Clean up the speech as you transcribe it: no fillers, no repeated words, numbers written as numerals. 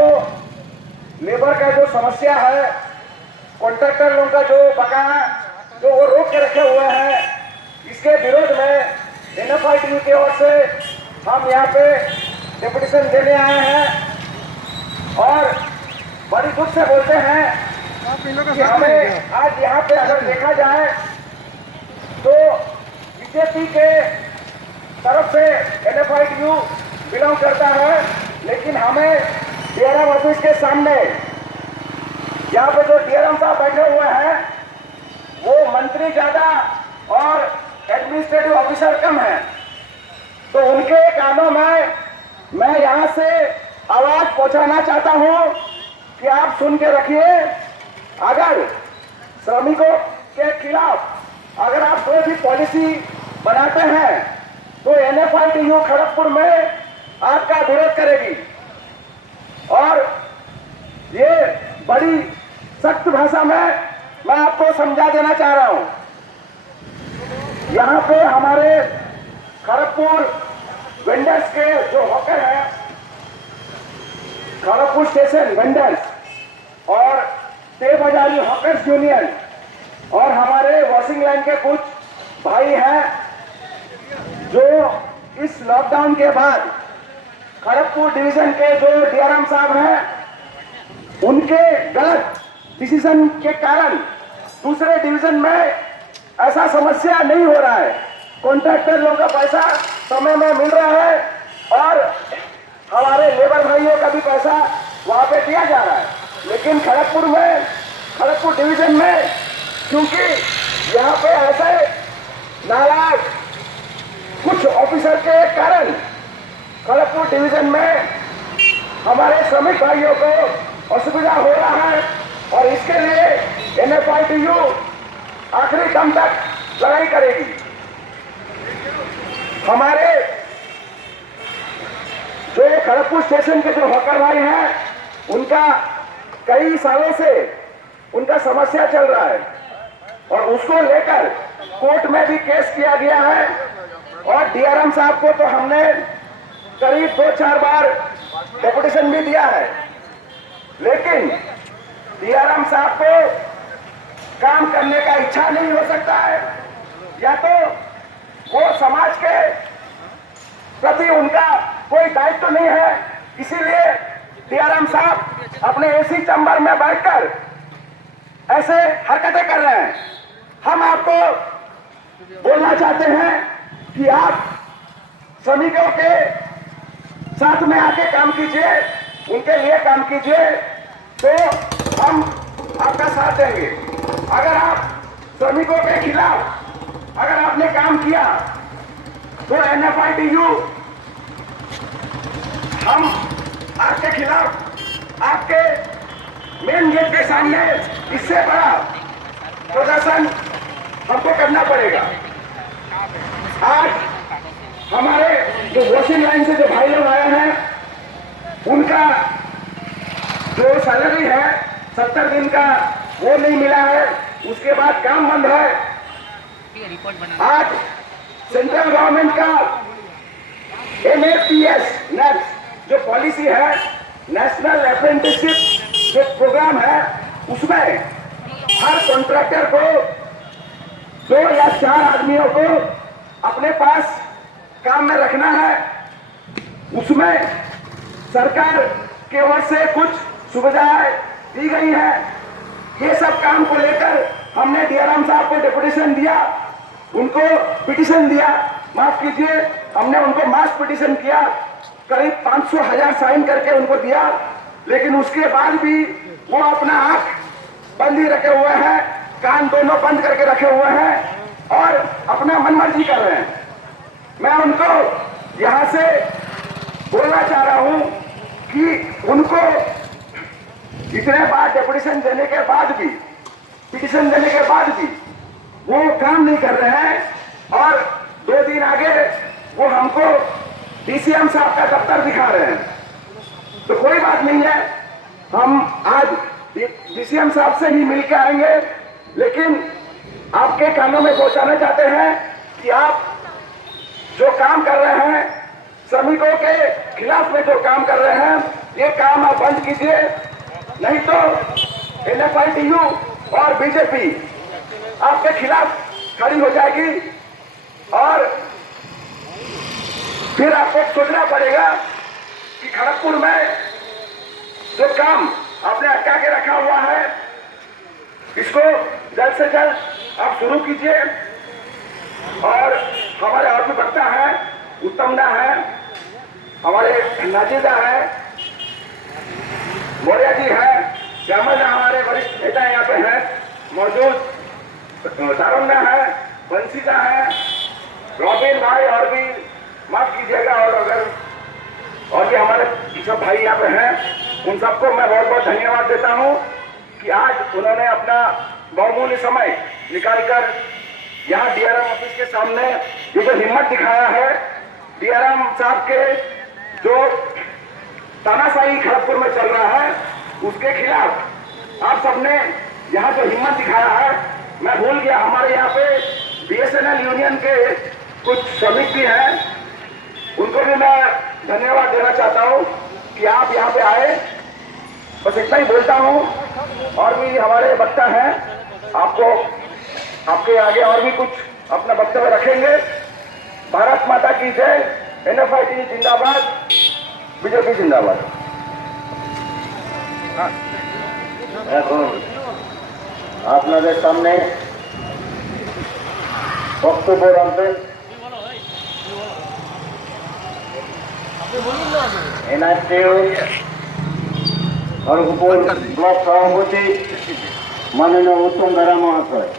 जो लेबर का जो समस्या है, कॉन्ट्रैक्टर लोगों का जो बकाया जो वो रोक के रखे हुए हैं, इसके विरोध में NFITU की ओर से हम यहाँ पे डेपुटेशन देने आए हैं और बड़ी दुख से बोलते हैं कि हमें आज यहाँ पे अगर देखा जाए तो बीजेपी के तरफ से NFITU बिलोंग करता है, लेकिन हमें DRM ऑफिस के सामने यहाँ पे जो DRM साहब बैठे हुए हैं वो मंत्री ज्यादा और एडमिनिस्ट्रेटिव ऑफिसर कम है, तो उनके कानों में मैं यहाँ से आवाज पहुंचाना चाहता हूँ कि आप सुन के रखिए। अगर श्रमिकों के खिलाफ अगर आप कोई भी पॉलिसी बनाते हैं तो NFITU खड़गपुर में आपका विरोध करेगी और ये बड़ी सख्त भाषा में मैं आपको समझा देना चाह रहा हूं। यहाँ पे हमारे खड़गपुर वेंडर्स के जो हॉकर हैं, खड़गपुर स्टेशन वेंडर्स और तेबाजारी हॉकर्स यूनियन और हमारे वॉशिंग लाइन के कुछ भाई हैं जो इस लॉकडाउन के बाद खड़गपुर डिवीजन के जो DRM साहब हैं उनके गलत डिसीजन के कारण दूसरे डिवीजन में ऐसा समस्या नहीं हो रहा है। कॉन्ट्रैक्टर लोगों का पैसा समय में मिल रहा है और हमारे लेबर भाइयों का भी पैसा वहां पे दिया जा रहा है, लेकिन खड़गपुर डिवीजन में क्योंकि यहाँ पे ऐसे नाराज कुछ ऑफिसर के कारण खड़गपुर डिवीजन में हमारे श्रमिक भाइयों को असुविधा हो रहा है और इसके लिए NFITU आखिरी दम तक लड़ाई करेगी। हमारे जो खड़गपुर स्टेशन के जो हॉकर भाई हैं उनका कई सालों से उनका समस्या चल रहा है और उसको लेकर कोर्ट में भी केस किया गया है और DRM साहब को तो हमने करीब 2-4 बार डेपुटेशन भी दिया है, लेकिन DRM साहब को काम करने का इच्छा नहीं हो सकता है या तो वो समाज के प्रति उनका कोई दायित्व नहीं है, इसीलिए DRM साहब अपने AC चैम्बर में बैठकर ऐसे हरकतें कर रहे हैं। हम आपको बोलना चाहते हैं कि आप श्रमिकों के साथ में आके काम कीजिए, उनके लिए काम कीजिए, तो हम आपका साथ देंगे। अगर आप श्रमिकों के खिलाफ अगर आपने काम किया तो NFITU हम आपके खिलाफ आपके मेन गेट के सामने इससे बड़ा प्रदर्शन हमको करना पड़ेगा। आज हमारे जो वॉशिंग लाइन से जो भाई लोग आए हैं उनका जो सैलरी है 70 दिन का वो नहीं मिला है, उसके बाद काम बंद है। आज सेंट्रल गवर्नमेंट का NAPS जो पॉलिसी है, नेशनल अप्रेंटिसशिप जो प्रोग्राम है, उसमें हर कॉन्ट्रैक्टर को 2 या 4 आदमियों को अपने पास काम में रखना है। उसमें सरकार की ओर से कुछ सुविधाएं दी गई है। ये सब काम को लेकर हमने DRM साहब को डेपुटेशन दिया, उनको पिटीशन दिया, माफ कीजिए, हमने उनको मास पिटीशन किया, करीब 500,000 साइन करके उनको दिया, लेकिन उसके बाद भी वो अपना आंख बंद ही रखे हुए हैं, कान दोनों बंद करके रखे हुए हैं और अपना मनमर्जी कर रहे हैं। मैं उनको यहां से बोलना चाह रहा हूं कि उनको इतने बार डेपुटेशन देने के बाद भी, पिटीशन देने के बाद भी वो काम नहीं कर रहे हैं और 2 दिन आगे वो हमको DCM साहब का दफ्तर दिखा रहे हैं। तो कोई बात नहीं है, हम आज DCM साहब से ही मिलकर आएंगे, लेकिन आपके कानों में पहुंचाना चाहते हैं कि आप जो काम कर रहे हैं, श्रमिकों के खिलाफ में जो काम कर रहे हैं, ये काम आप बंद कीजिए, नहीं तो NFITU और बीजेपी आपके खिलाफ खड़ी हो जाएगी और फिर आपको सोचना पड़ेगा कि खड़गपुर में जो काम आपने अटका के रखा हुआ है इसको जल्द से जल्द आप शुरू कीजिए। और हमारे और भी वक्ता है, उत्तम दा है, हमारे नाजीदा है, मौर्य जी है, श्यामल दा हमारे वरिष्ठ नेता यहाँ पे हैं मौजूद, तारुण्य है, बंसीदा है, रॉबिन भाई और भी माफ कीजिएगा, और अगर और भी हमारे सब भाई यहाँ पे हैं, उन सबको मैं बहुत बहुत धन्यवाद देता हूँ कि आज उन्होंने अपना बहुमूल्य समय निकालकर यहाँ डीआरएम ऑफिस के सामने ये जो हिम्मत दिखाया है, डीआरएम साहब के जो तानाशाही खड़गपुर में चल रहा है उसके खिलाफ आप सबने यहाँ जो हिम्मत दिखाया है, मैं भूल गया हमारे यहाँ पे BSNL यूनियन के कुछ श्रमिक भी हैं, उनको भी मैं धन्यवाद देना चाहता हूँ कि आप यहाँ पे आए। बस इतना ही बोलता हूँ, और भी हमारे वक्ता हैं, आपको आपके आगे और भी कुछ अपना वक्तव्य रखेंगे। भारत माता की जय, NFITU जिंदाबाद, बीजेपी जिंदाबाद। এখন আপনাদের সামনে বক্তব্য রাখবেন NFITU খড়গপুর ব্লক সভাপতি মাননীয় উত্তম বেরা মহাশয়।